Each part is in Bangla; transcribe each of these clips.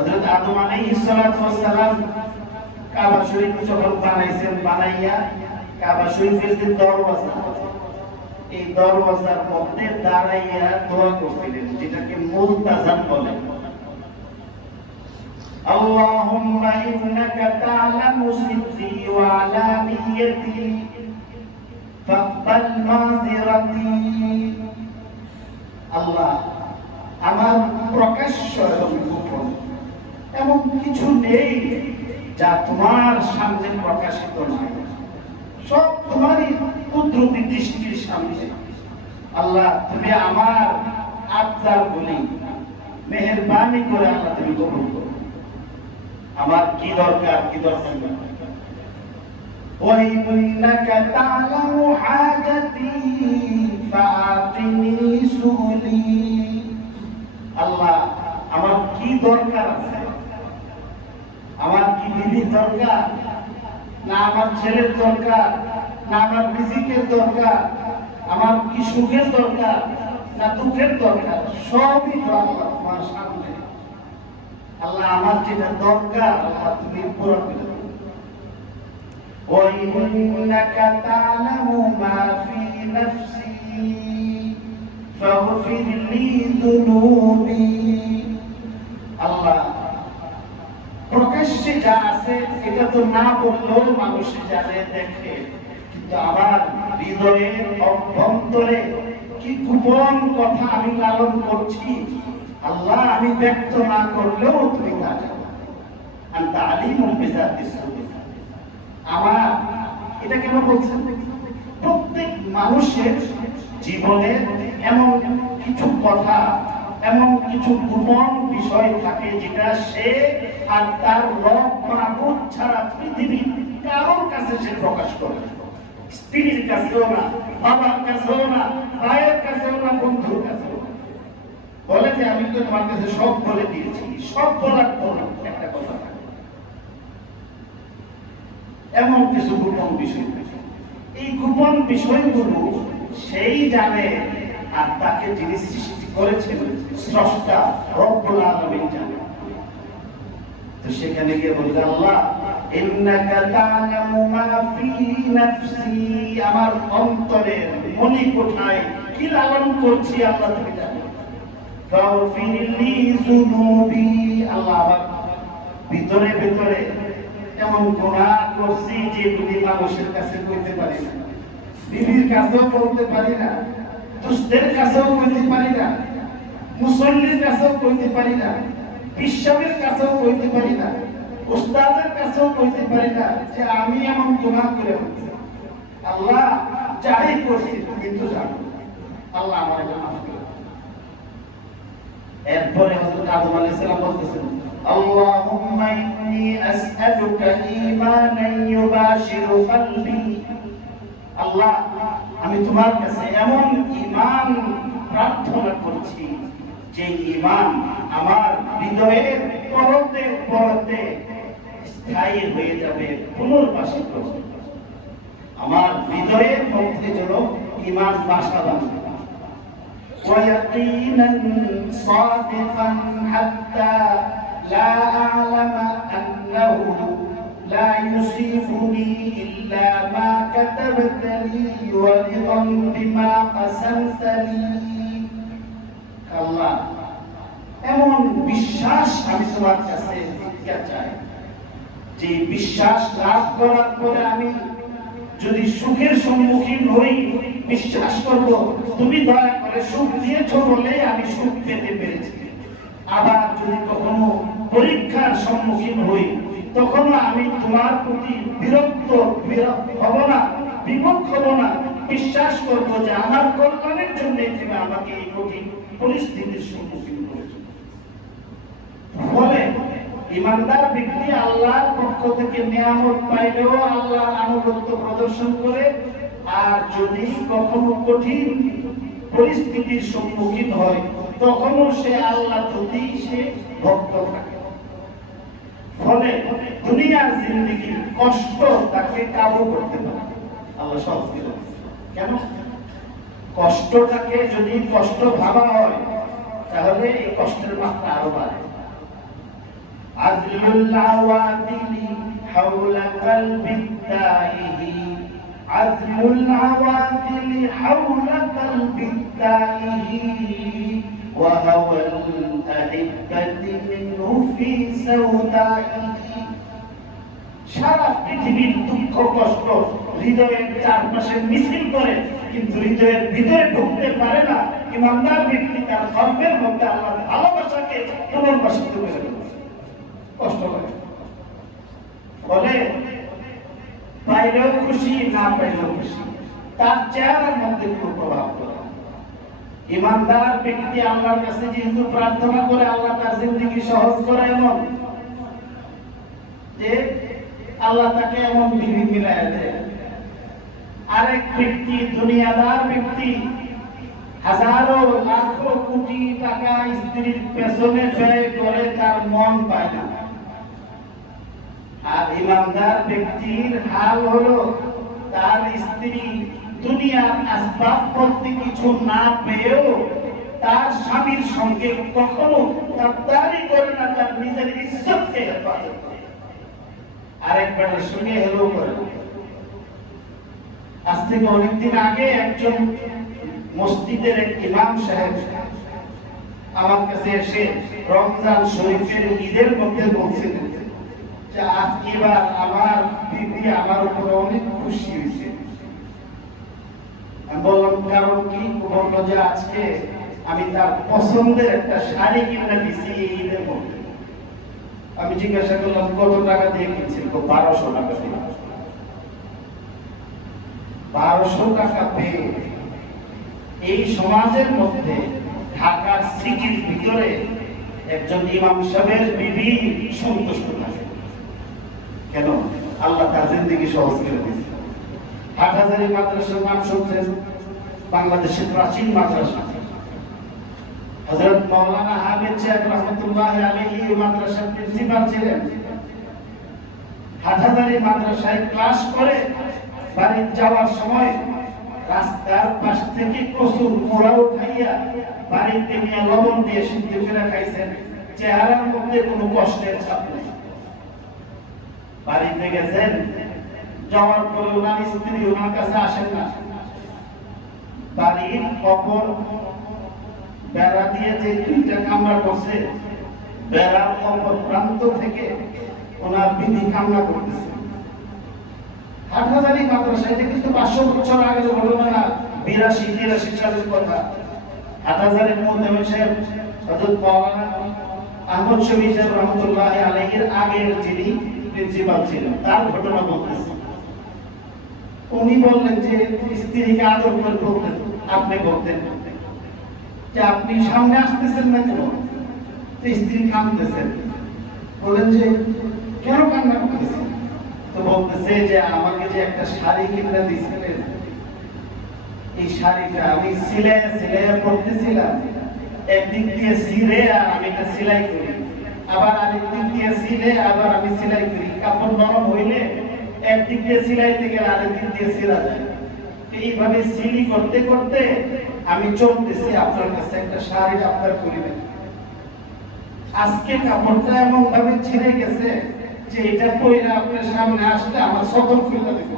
হযরত আদম আলাইহিস সালাতু ওয়াস সালাম কাবা শরীফ যখন বানাইছেন, বানাইয়া কাবা শরীফের যে দরওয়াজা, এই দরওয়াজার মধ্যে দাঁড়াইয়া দোয়া করছিলেন, যেটাকে মুলতাজাম বলে। আল্লাহুম্মা ইন্নাকা তা'লামু সিররি ওয়া আলানিয়াতি ফাকবাল মাযিরাতি। আল্লাহ, আমার প্রকাশ্য এবং গোপন এমন কিছু নেই যা তোমার সামনে প্রকাশিত নয়, সব তোমারই কুদরতি দৃষ্টির সামনে। আল্লাহ, তুমি আমার আবদার বলি, মেহেরবানি করে আল্লাহ তুমি কবুল করো। আমার কি দরকার, কি দরকার না। ওয়াইন্নাকা তা'লামু হাজাতি ফাআতিনি সুলি। আল্লাহ, আমার কি দরকার আছে, আমার কি বিবির দরকার, না আমার ছেলের দরকার, না আমার রিজিকের দরকার, আমার কি সুখের দরকার না দুঃখের দরকার, সবই তো আল্লাহ তোমার সামনে। আল্লাহ, আমার যেটা দরকার আল্লাহ তুমি পুরো করে দাও। ওয়াইন্নাকা তা'লামু মা ফি নাফসি ফাগফির লি যুনুবি। আল্লাহ, প্রকাশ্যে যা আছে এটা তো না বললেও মানুষ জানে, দেখে, কিন্তু আমার হৃদয়ের অভ্যন্তরে কি গোপন কথা আমি লালন করছি আল্লাহ, আমি ব্যক্ত না করলেও তুমি তা জানো। আনতা আলিমুম বিযাতিস সুদূর। আমার এটা কেন বলছেন? প্রত্যেক মানুষের জীবনে এমন কিছু কথা, এমন কিছু গোপন বিষয় থাকে যেটা সে আর তার রব মাবুদ ছাড়া পৃথিবীর কারোর কাছে সে প্রকাশ করে না। স্ত্রীর কাছেও না, বাবার কাছেও না, ভাইয়ের কাছেও না, বন্ধুর কাছেও না। বলে যে আমি তো তোমার কাছে সব বলে দিয়েছি, সব বলার পর একটা কথা থাকে, এমন কিছু গোপন বিষয়। এই গোপন বিষয়গুলো সেই জানে, আর তাকে যিনি সৃষ্টি করেছেন স্রষ্টা রব্বুল আলামিন জানে। তো সেখানে গিয়ে বলছে আল্লাহ, ইন্নাকা তা'লামু মা ফি নাফসি, আমার অন্তরের মনে কোঠায় কি লালন করছি আল্লাহ তুমি জানো। ফাগফির লি যুনুবি। আল্লাহ, আমার ভিতরে ভিতরে এমন গুনাহ করছি যে যদি মানুষের কাছে কইতে পারি না, বিবির কাছেও বলতে পারি না, দুষ্টের কাছেও কইতে পারি না, মুসল্লির কাছেও কইতে পারি না, বিশ্বাসের কাছেও কইতে পারি না, উস্তাদের কাছেও কইতে পারি না যে আমি এমন গুনাহ করে ফেলছি। আল্লাহ, যাই করছি তুমি তো জানো। আল্লাহ, আমার এটা মাফ করে। এরপরে হযরত আদম আলাইহিস সালাম বলতেছেন, আল্লাহুম্মা ইন্নী আসআলুকা ঈমানান ইউবাশিরু কলবি। আল্লাহ, আমি তোমার কাছে এমন ঈমান প্রার্থনা করছি যে ঈমান আমার হৃদয়ের পরতে পরতে স্থায়ী হয়ে যাবে, পুনর্বাসিত হবে। আমার হৃদয়ের মধ্যে যেন ঈমান বাসা বাঁধে। ويقينا صادقا حتى لا أعلم أنه لا يصيبني إلا ما كتبت لي ورضا بما قسمت لي। আল্লাহ, এমন বিশ্বাস আমি তোমার কাছে ভিক্ষা চাই যে বিশ্বাস লাভ করার পরে আমি যদি সুখের সম্মুখীন হই, বিশ্বাস করব তুমি দয়া করে সুখ দিয়েছো বলে আমি সুখ পেতে পেরেছি। আবার যদি কখনো পরীক্ষার সম্মুখীন হই, তখনও আমি তোমার প্রতি বিরক্ত হব না, বিমুখ হব না, বিশ্বাস করব যে আমার কল্যাণের জন্য তুমি আমাকে এই কঠিন পরিস্থিতির সম্মুখীন করেছো। ফলে ইমানদার ব্যক্তি আল্লাহর পক্ষ থেকে নিয়ামত পাইলেও আল্লাহর আনুগত্য প্রদর্শন করে, আর যদি কখনো কঠিন পরিস্থিতির সম্মুখীন হয় তখনও সে আল্লাহর প্রতি সে ভক্ত থাকে। ফলে দুনিয়ার জিন্দেগির কষ্ট তাকে কাবু করতে পারে। আল্লাহ সহজ করে। কেন? কষ্টটাকে যদি কষ্ট ভাবা হয় তাহলে এই কষ্টের মাত্রা আরো বাড়ে। আযলুল আওয়াতিলি হাওলা কলবি তাইহি, আযলুল আওয়াতিলি হাওলা কলবি তাইহি, ওয়া হাওয়াল আহিব্বাতি মিনহু ফি সাওদাইহি। সারা পৃথিবীর দুঃখ কষ্ট হৃদয়ের চারপাশে মিছিল করে, কিন্তু হৃদয়ের ভিতরে ঢুকতে পারে না। ইমানদার ব্যক্তি তার কর্মের মধ্যে আল্লাহর ভালোবাসাকে পুনর্বাসিত করে ফেলেছে, কষ্ট লাগে। ফলে পাইলেও খুশি, না পাইলেও খুশি, তার চেহারার মধ্যে কোনো প্রভাব পড়ে। ইমানদার ব্যক্তি আল্লাহর কাছে যেহেতু প্রার্থনা করে, আল্লাহ তার জিন্দেগি সহজ করে, এমন যে আল্লাহ তাকে এমন বিবি মিলায় দেয়। আরেক ব্যক্তি দুনিয়াদার ব্যক্তি হাজারো লাখো কোটি টাকা স্ত্রীর পেছনে ব্যয় করে, তার মন পায় না। আর ইমানদার ব্যক্তির হাল হলো, তার স্ত্রী দুনিয়ার আসবাবপত্র কিছু না পেয়েও তার স্বামীর সঙ্গে কখনো গাদ্দারি করে না, তার নিজের ইজ্জতকে হেফাজত করে, আরেকবারের সঙ্গে হেলো করে। আজ থেকে অনেকদিন আগে একজন মসজিদের এক ইমাম সাহেব আমার কাছে এসে রমজান শরীফের ঈদের মধ্যে বলছিলেন যে এবার আমার বিবি আমার উপর অনেক খুশি হয়েছে। আমি বললাম কারণ কি? বললো যে আজকে আমি তার পছন্দের একটা শাড়ি কিনে দিছি এই ঈদের মধ্যে। আমি জিজ্ঞাসা করলাম কত টাকা দিয়ে কিনছিল? 1200 টাকা দিয়ে। 1200 টাকা পেয়ে এই সমাজের মধ্যে ঢাকার সিটির ভিতরে একজন ইমাম সাহেবের বিবি সন্তুষ্ট থাকে। কেন? আল্লাহ তার জিন্দেগি সহজ করে দিয়েছে। হাটহাজারী মাদ্রাসার নাম শুনছেন? বাংলাদেশের প্রাচীন মাদ্রাসা। হযরত মাওলানা হামিদ সাহেব রাহমাতুল্লাহ আলাইহি মাদ্রাসার প্রিন্সিপাল ছিলেন। হাটহাজারী মাদ্রাসায় ক্লাস করে বাড়ি যাওয়ার সময় রাস্তার পাশ থেকে কচুর মোড়া উঠাইয়া বাড়িতে নিয়ে লবণ দিয়ে সিদ্ধ করে খাইছেন। চেহারার মধ্যে কোনো কষ্টের ছাপ নেই। বাড়িতে গেছেন, যাওয়ার পরে ওনার স্ত্রী ওনার কাছে আসেন না। বাড়ির অপর বেড়া দিয়ে যে 2টা কামরা করছে, বেড়ার অপর প্রান্ত থেকে ওনার বিবি কামনা করতেছে। হাটহাজারী মাদ্রাসা, এটা কিন্তু 500 বছর আগের ঘটনা না, 82-83 সালের কথা। হাটহাজারীর মুহতামিম সাহেব হযরত মাওলানা আহমদ শফি সাহেব রাহমাতুল্লাহ আলাইহির আগের যিনি প্রিন্সিপাল ছিলেন, তার ঘটনা বলতেছে। উনি বললেন যে স্ত্রীকে আদর করে বলতেন, আপনি বলতেন যে আপনি সামনে আসতেছেন না কেন? স্ত্রী কাঁদতেছেন। বলেন যে কেন কান্না করতেছেন? তো বলতেছে যে আমাকে যে একটা শাড়ি কিনে দিয়েছিলেন, এই শাড়িটা আমি সিলাই পরতেছিলাম, একদিক দিয়ে ছিঁড়ে আর আমি এটা সেলাই করি, আবার আরেক দিক দিয়ে ছিঁড়ে আবার আমি সেলাই করি। কাপড় নরম হইলে একদিক দিয়ে সিলাইতে গেলে আরেক দিক দিয়ে ছিঁড়া যায়। এইভাবে সিলি করতে করতে আমি চলতেছি, আপনার কাছে একটা শাড়ি আপনার করিবেন। আজকে কাপড়টা এমন ভাবে ছিঁড়ে গেছে যে এটা পয়রা আপনার সামনে আসলে আমার সদর খুলে দেবে।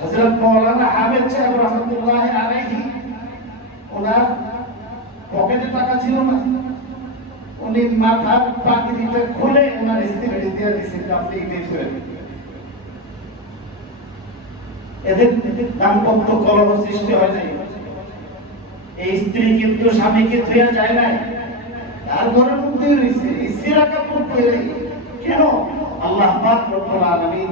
হযরত মাওলানা হামিদ সাহেব রাহমাতুল্লাহ আলাইহি, ওনার পকেটে টাকা ছিল না, উনি মাথার পাগড়িটা খুলে ওনার স্ত্রীকে দিয়ে দিয়েছেন, আপনি এই করে। এদের দাম্পত্য কলহ সৃষ্টি হয় নাই। এই স্ত্রী কিন্তু স্বামীকে ধুয়ে যায় নাই, তার ঘরের মধ্যে রয়েছে এই ছিঁড়া কাপড় পরে। কেন? আল্লাহ পাক রব্বুল আলামিন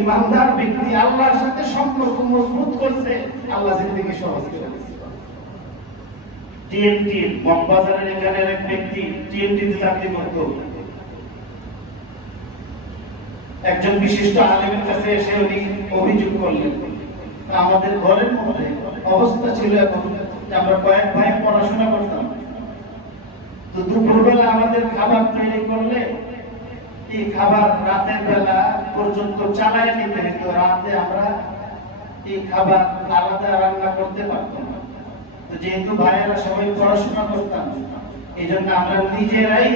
ইমানদার ব্যক্তি আল্লাহর সাথে সম্পর্ক মজবুত করছে, আল্লাহ জিন্দেগি সহজ করে দিয়েছে। টিএনটি মগবাজারের এখানে এক ব্যক্তি টিএনটিতে চাকরি করত। একজন বিশিষ্ট আলেমের কাছে এসে উনি অভিযোগ করলেন, আমাদের ঘরের মধ্যে অবস্থা ছিল এখন যে আমরা কয়েক ভাই পড়াশোনা করতাম, তো দুপুরবেলা আমাদের খাবার তৈরি করলে এই খাবার রাতের বেলা পর্যন্ত চালায় নিতে হতো। রাতে আমরা এই খাবার আলাদা রান্না করতে পারতাম না। তো যেহেতু ভাইয়েরা সবাই পড়াশোনা করতাম, এই জন্য আমরা নিজেরাই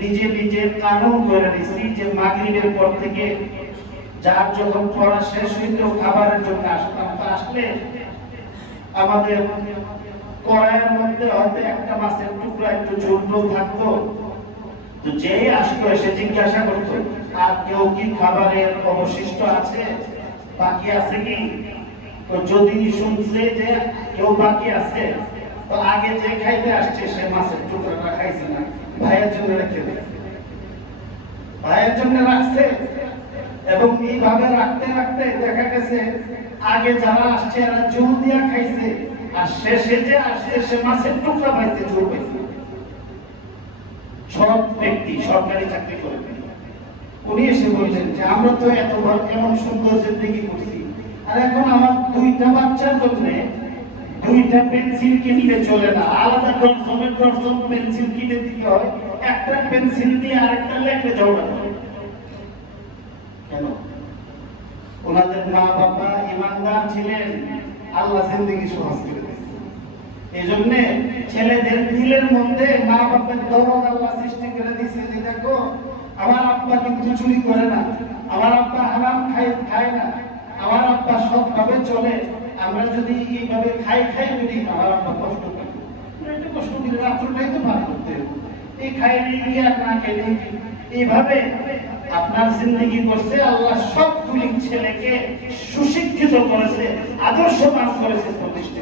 নিজের কানুন করে নিচ্ছি যে মাগরিবের পর থেকে যার যখন পড়া শেষ হইত খাবারের জন্য আসতাম, তো আসলে আমাদের কড়াইয়ের মধ্যে হয়তো একটা মাছের টুকরা একটু ঝোল থাকতো, তো যেই আসতো এসে জিজ্ঞাসা করতো আর কেউ কি খাবারের অবশিষ্ট আছে, বাকি আছে কি? তো যদি শুনছে যে কেউ বাকি আছে, তো আগে যে খাইতে আসছে সে মাছের টুকরাটা খাইছে না, ভাইয়ের জন্য রেখে দেয়, ভাইয়ের জন্য রাখছে। এবং এইভাবে রাখতে রাখতে দেখা গেছে আগে যারা আসছে এরা জোর দিয়া খাইছে, আর শেষে যে আসছে সে মাছের টুকরা পাইছে, জোর পাইছে। সব ব্যক্তি সরকারি চাকরি করে, উনি এসে বলছেন যে আমরা তো এত এমন সুন্দর জিন্দেগি করছি, আর এখন আমার দুইটা বাচ্চার জন্য দুইটা পেন্সিল কিনলে চলে না, আলাদা ডজন পেন্সিল কিনে দিতে হয়, একটা পেন্সিল দিয়ে আরেকটা লেখলে ঝগড়া করে। কেন? ওনাদের মা বাবা ইমানদার ছিলেন, আল্লাহ জিন্দেগি সহজ করে দিয়েছে। এই জন্য ছেলেদের দিলের মধ্যে মা বাবার দরদ আল্লাহ সৃষ্টি করে দিয়েছে যে দেখো আমার আব্বা কিন্তু চুরি করে না, আমার আব্বা হারাম খায় না, আমার আব্বা সৎভাবে চলে। আমরা যদি এইভাবে খাই যদি আমার আব্বা কষ্ট করে, একটু কষ্ট দিলে রাত্রটাই তো পার করতে হবে, এই খাইলে কি আর না খেলে এইভাবে আপনার জিন্দগি করছে। আল্লাহ সবগুলি ছেলেকে সুশিক্ষিত করেছে, আদর্শবান করেছে, প্রতিষ্ঠিত